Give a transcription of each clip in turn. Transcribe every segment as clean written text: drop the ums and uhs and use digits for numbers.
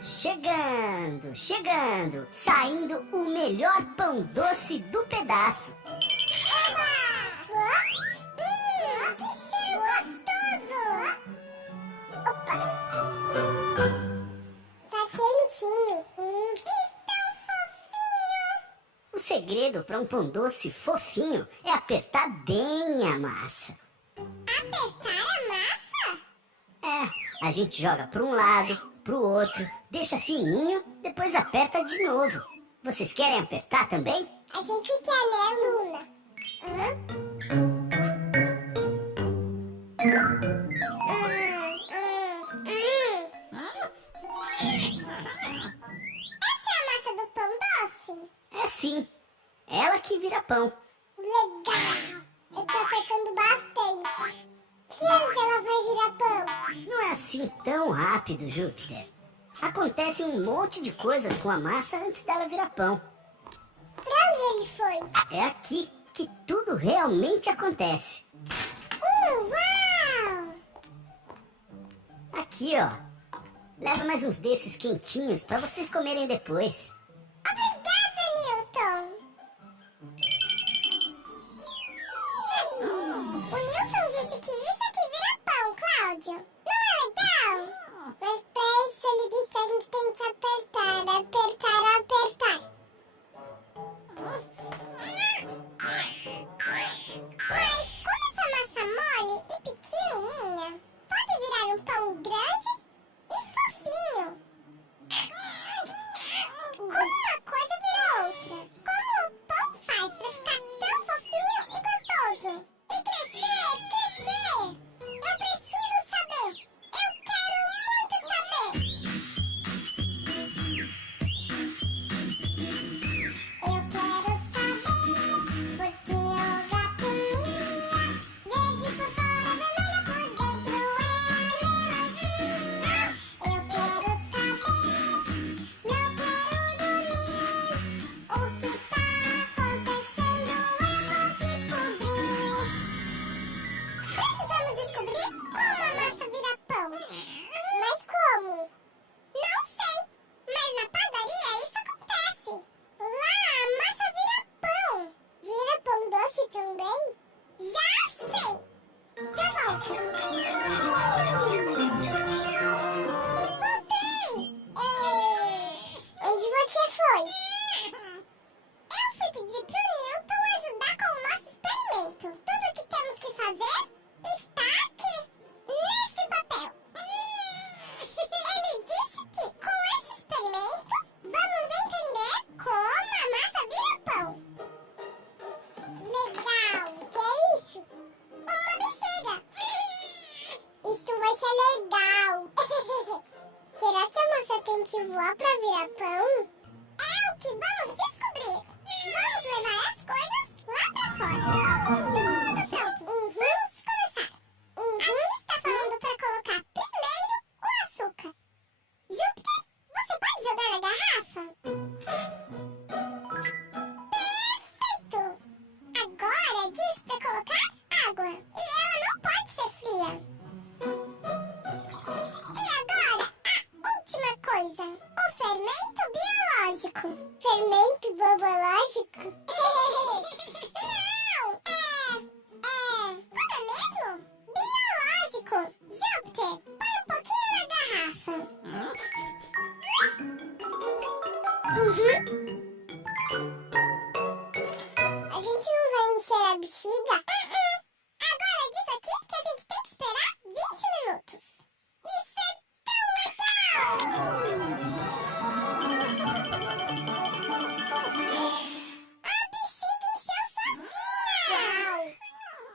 Chegando, chegando, saindo o melhor pão doce do pedaço. Que cheiro gostoso! Opa! Tá quentinho. E tão fofinho! O segredo para um pão doce fofinho é apertar bem a massa. Apertar a massa? A gente joga para um lado, para o outro, deixa fininho, depois aperta de novo. Vocês querem apertar também? A gente quer, né, Luna? Essa é a massa do pão doce? É sim, ela que vira pão. Legal! Eu tô apertando bastante. Que horas ela vai virar pão? Não é assim tão rápido, Júpiter. Acontece um monte de coisas com a massa antes dela virar pão. Pra onde ele foi? É aqui que tudo realmente acontece. Uau! Aqui, ó. Leva mais uns desses quentinhos para vocês comerem depois. Obrigada, Newton! O Newton disse que isso é que vira pão, Cláudio. Não é legal? Mas pra isso ele disse que a gente tem que apertar, apertar, apertar. Mas como essa massa mole e pequenininha, pode virar um pão grande e fofinho. Como uma coisa vira outra. Como o pão faz pra ficar tão fofinho e gostoso? E crescer, crescer. Eu preciso saber. Eu quero muito saber. Eu quero saber porque o gato mia, verde por fora, vermelha por dentro, é melancia. Eu quero saber, não quero dormir. O que tá acontecendo eu vou descobrir. Precisamos descobrir como a massa vira pão. Mas como? Não sei. Mas na padaria isso acontece. Lá a massa vira pão. Vira pão doce também? Já sei. Já volto. Voltei. Onde você foi? Eu fui pedir pro Newton ajudar com o nosso experimento. Tudo o que temos que fazer está aqui, neste papel. Ele disse que com esse experimento vamos entender como a massa vira pão. Legal, o que é isso? Uma bexiga. Isso vai ser legal. Será que a massa tem que voar pra virar pão? É o que vamos descobrir. Vamos levar as coisas lá pra fora. Tudo pronto. Vamos começar. Aqui está falando pra colocar primeiro o açúcar. Júpiter, você pode jogar na garrafa? Perfeito! Agora diz pra colocar água. E ela não pode ser fria. E agora, a última coisa. O fermento biológico. Fermento biológico? Não! Como é mesmo? Biológico. Júpiter, põe um pouquinho na garrafa. A gente não vai encher a bexiga? Agora diz aqui que a gente tem que esperar 20 minutos. Isso é tão legal! A bexiga encheu sozinha!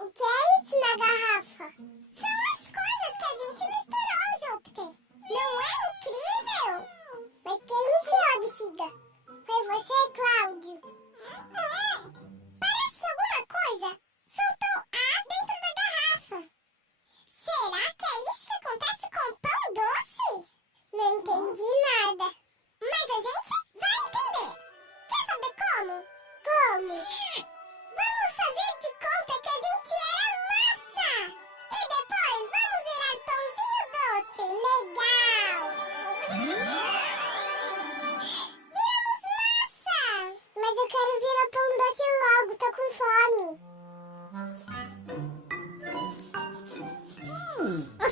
O que é isso na garrafa? São as coisas que a gente misturou, Júpiter. Não é incrível? Mas quem encheu a bexiga? Foi você, Cláudio. Parece que alguma coisa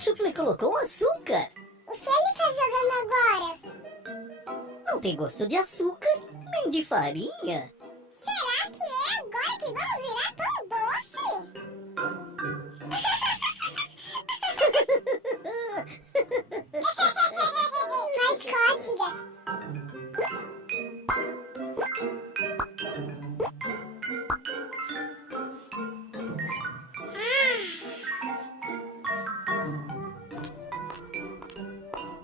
acho que ele colocou açúcar. O que ele tá jogando agora? Não tem gosto de açúcar, nem de farinha. Será que é agora que vamos virar pão doce? Mais cócegas.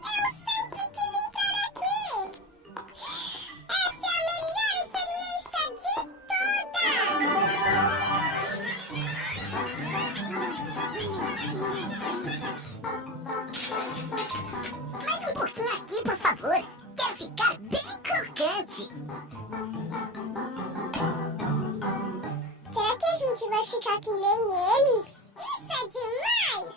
Eu sempre quis entrar aqui. Essa é a melhor experiência de todas. Mais um pouquinho aqui, por favor. Quero ficar bem crocante. Será que a gente vai ficar que nem eles? Isso é demais!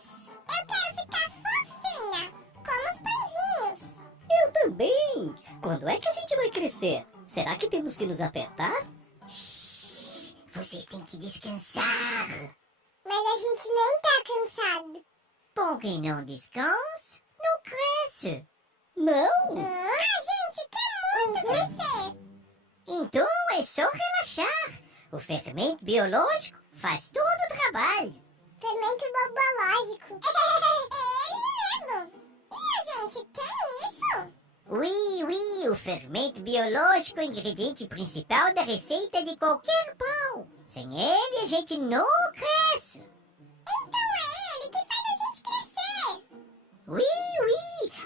Eu quero ficar fofinha, como os pãezinhos. Eu também. Quando é que a gente vai crescer? Será que temos que nos apertar? Shhh, vocês têm que descansar. Mas a gente nem tá cansado. Bom, quem não descansa, não cresce. Não. A gente quer muito crescer. Então é só relaxar. O fermento biológico faz todo o trabalho. Fermento bobológico. Ele mesmo. E a gente tem isso? Oui, o fermento biológico é o ingrediente principal da receita de qualquer pão. Sem ele, a gente não cresce. Então é ele que faz a gente crescer. Oui,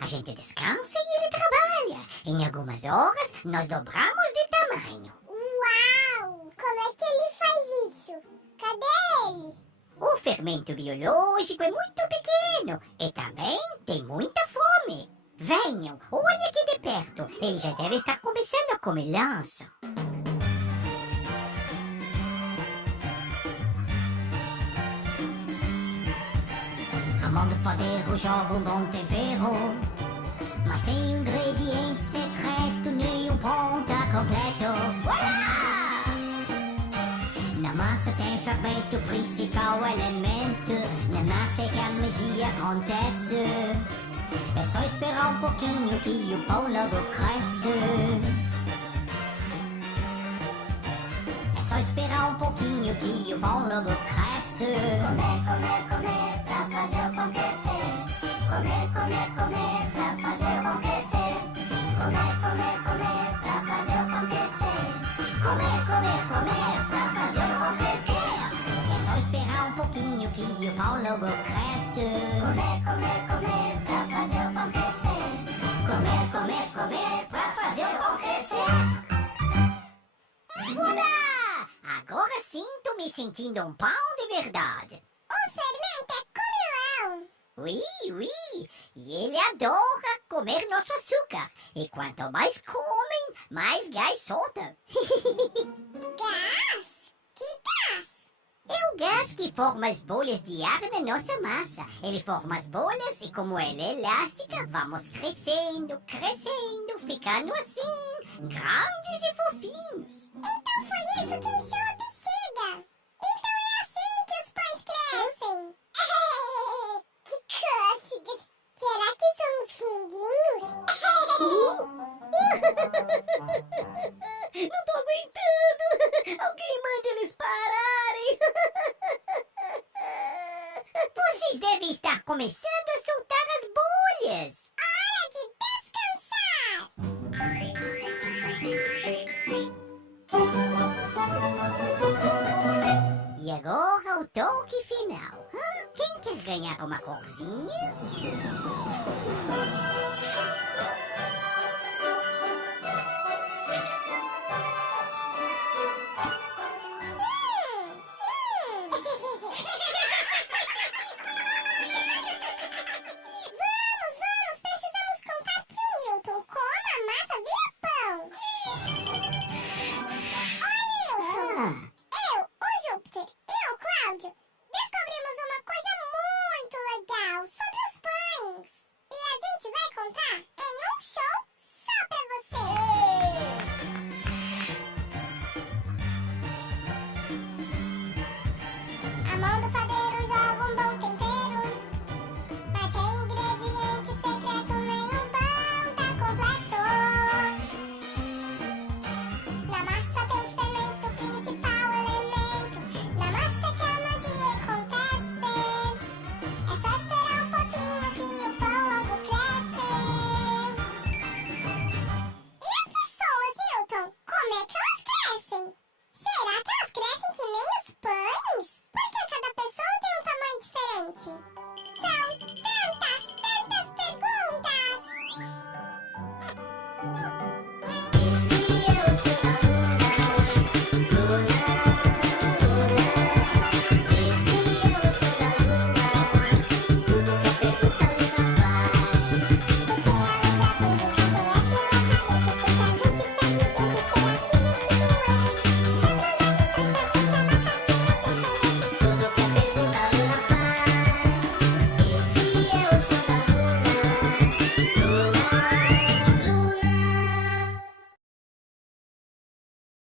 a gente descansa e ele trabalha. Em algumas horas, nós dobramos de tamanho. Uau! Como é que ele faz isso? Cadê ele? O fermento biológico é muito pequeno e também tem muita fome. Venham, olhe aqui de perto. Ele já deve estar começando a comer lança. Amando poder, joga um bom tempero. Mas sem ingrediente secreto, nenhum pão tá completo. Voilà! Na massa tem fermento, principal elemento. Na massa é que a magia acontece. É só esperar um pouquinho que o pão logo cresce. É só esperar um pouquinho que o pão logo cresce. Comer, pra fazer o pão crescer. Comer, pra fazer o pão crescer. Comer, pra fazer o pão crescer. Comer, pra fazer o pão crescer. É só esperar um pouquinho que o pão logo cresce. Comer, pra fazer o pão crescer. Comer, pra fazer o pão crescer. Voilà! Agora sim tô me sentindo um pão de verdade. O fermento é comilão. Oui, e ele adora comer nosso açúcar. E quanto mais comem, mais gás solta. Gás? Que gás? É o gás que forma as bolhas de ar na nossa massa. Ele forma as bolhas e como ela é elástica, vamos crescendo, ficando assim, grandes e fofinhos. Então foi isso que encheu a bexiga. Então é assim que os pães crescem. Que cócegas. Será que são os funguinhos? Não tô aguentando. Alguém mande eles pararem. Vocês devem estar começando a soltar as bolhas. Hora de descansar. E agora o toque final. Quem quer ganhar uma corzinha?